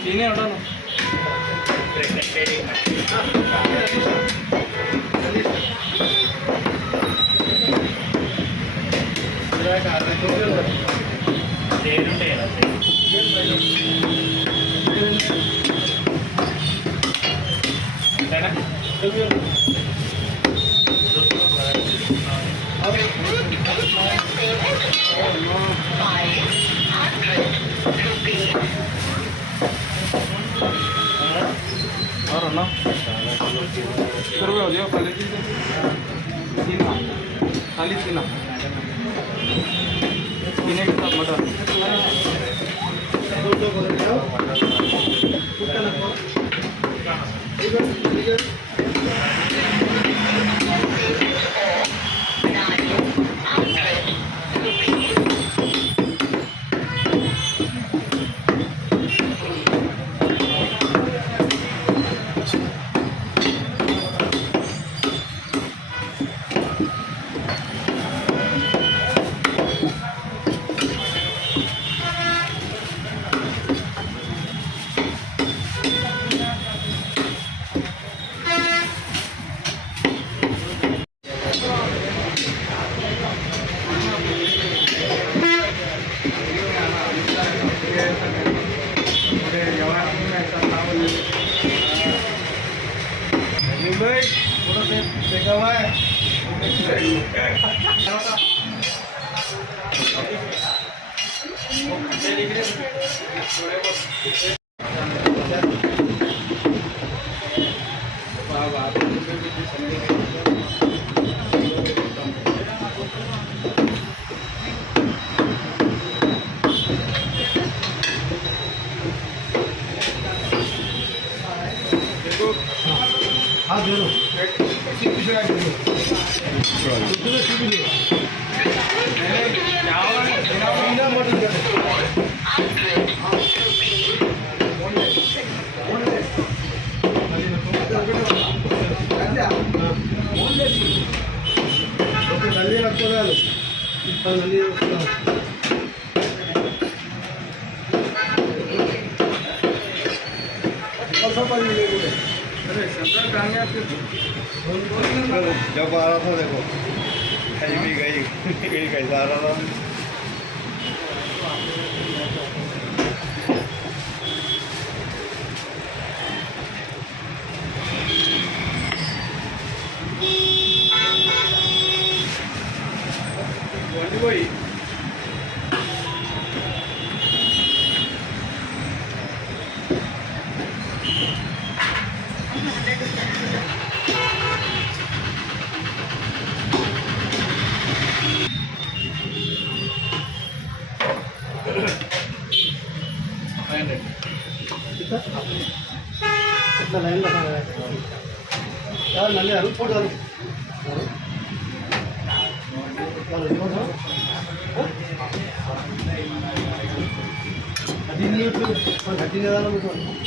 चीनी हटा लो और ना सर्वे हो जाओ खाली सीना खाली सीना सीने के साथ मटन जब आ रहा था देखो कहीं भी गई कैसा आ रहा था कोई कितना लाइन लगा हुआ है यार नले हरु फोड़ डालो घटी नहीं है घटी नहीं डालो मुझे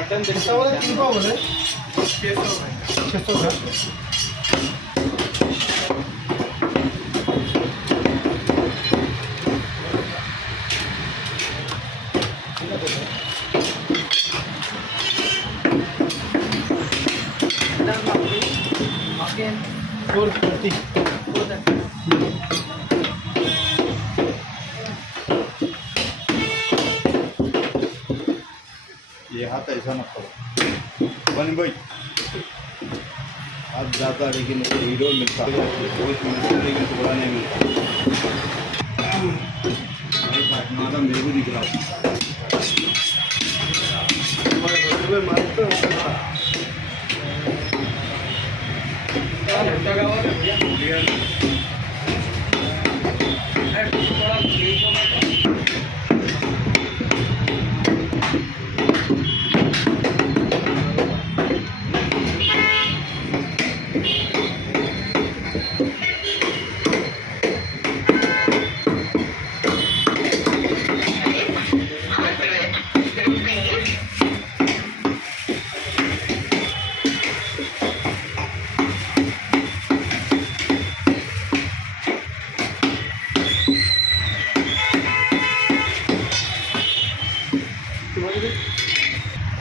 मटन देखा बोले 600 600 का ये हाथ ऐसा मत करो बन भाई हाथ जाता लेकिन उसको हीरो मिलता लेकिन थोड़ा नहीं मिलता माता मेरे को दिख रहा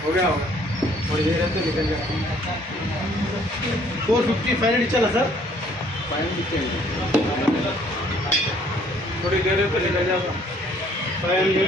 हो गया होगा थोड़ी देर है तो निकल जाए 450 फाइनल चला सर फाइनल थोड़ी देर है तो निकल जाएगा 500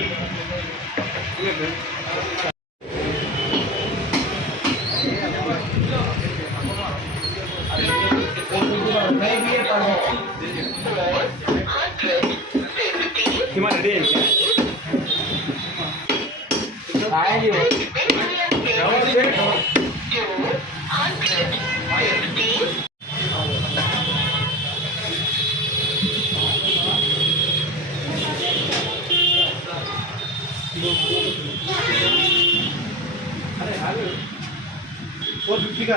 450 का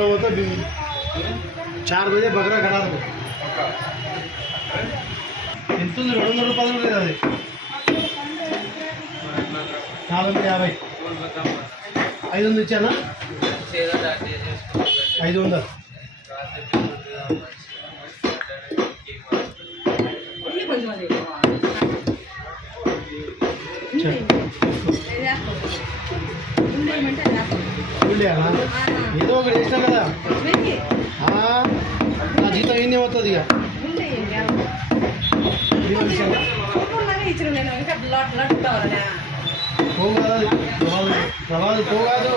होता 4 बजे बकरा खड़ा था ఎంత 200 రూపాయలు లేదు అది 450 500 ఇచ్చానా 500 ఏదో ఒకటి వేసినా కదా నా జీతం ఏంది అవుతుంది ఇక పోగాదు పోగాదు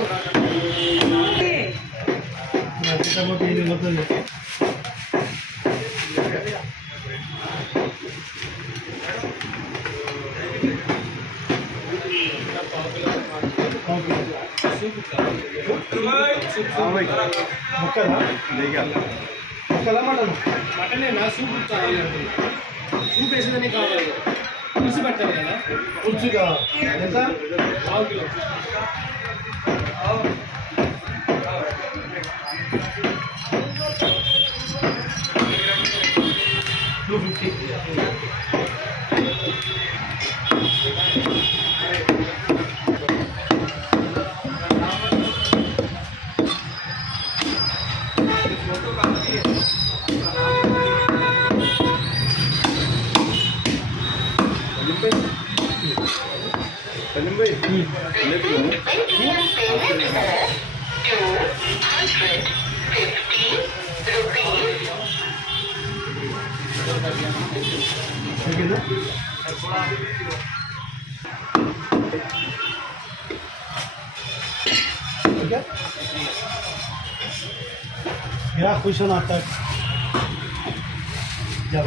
నా జీతం పోతే ఏంది అవుతుంది ముక్కలా ముక్కలా మటన్ మటనే నా సూప్ కావాలి సూప్ వేసేదని కావాలి పులుసు పెట్టాలి కదా పులుసుగా ఎంత 1/2 కిలో 250 मेरा क्वेश्चन आता है जब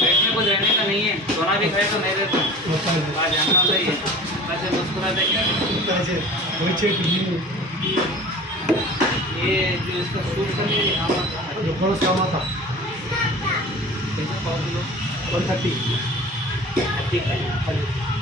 बैठने को रहने का नहीं है सोना भी खाए तो नहीं देता वहाँ जाना होता ही है वैसे मुस्कुराते कैसे वही चेक ये जो इसका सूप का नहीं जो कौन सा था 130 130